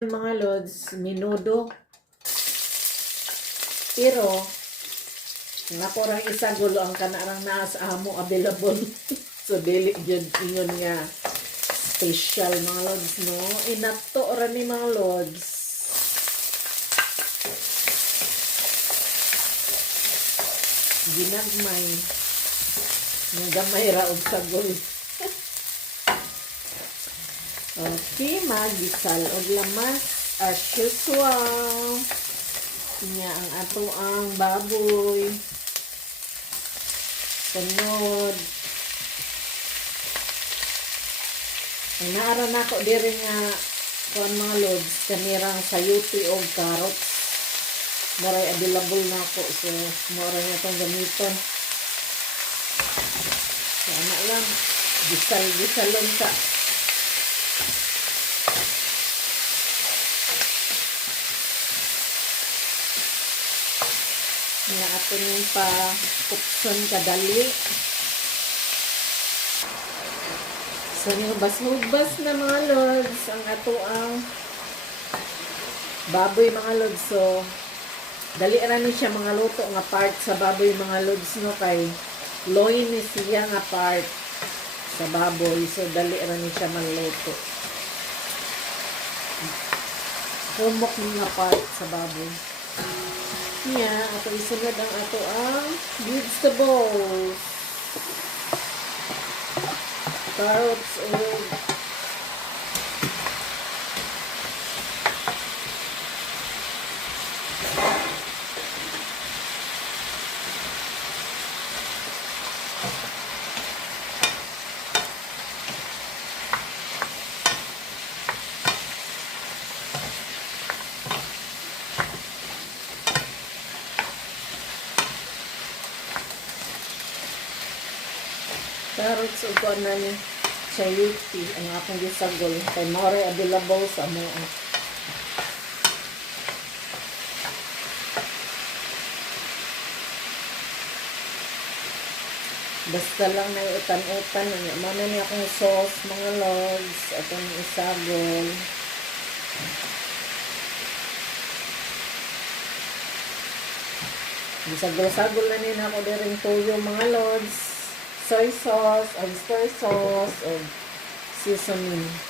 Mga lods, minudo. Pero naporang isa gulo ang kanarang naas amo available. So dili jud ingon nga special mga lods, no. Inato ra ni mga lods. Ginagmay. Nagamay ra og sagol. Okay, magisal og lamas as usual. Nya ang ato ang baboy. Sunod. Ang naara na ko diri nga kuan mga lods kanirang sayuti o carrots. Maray available na ko, so mora na itong gamiton. So ana lang gisal-gisalon sa nga ato yung pa kupson kadali. So hubas-hubas na mga lods ang ato ang baboy mga lods. So dali ra ni siya mga luto nga part sa baboy mga lods, no, kay loin ni siya nga part sa baboy. So dali ra ni siya maluto. Humok nga part sa baboy. Nya, ato isunod ang ato ang vegetables. Carrots o carrots o kuan na ni sayuti ang akong gisagol kay more available sa mga. Basta lang na utan-utan mo na ni akong sauce mga lods atong isagol. Gisagol-sagol na ni ako diring toyo mga lods. Soy sauce, oyster sauce, o seasoning.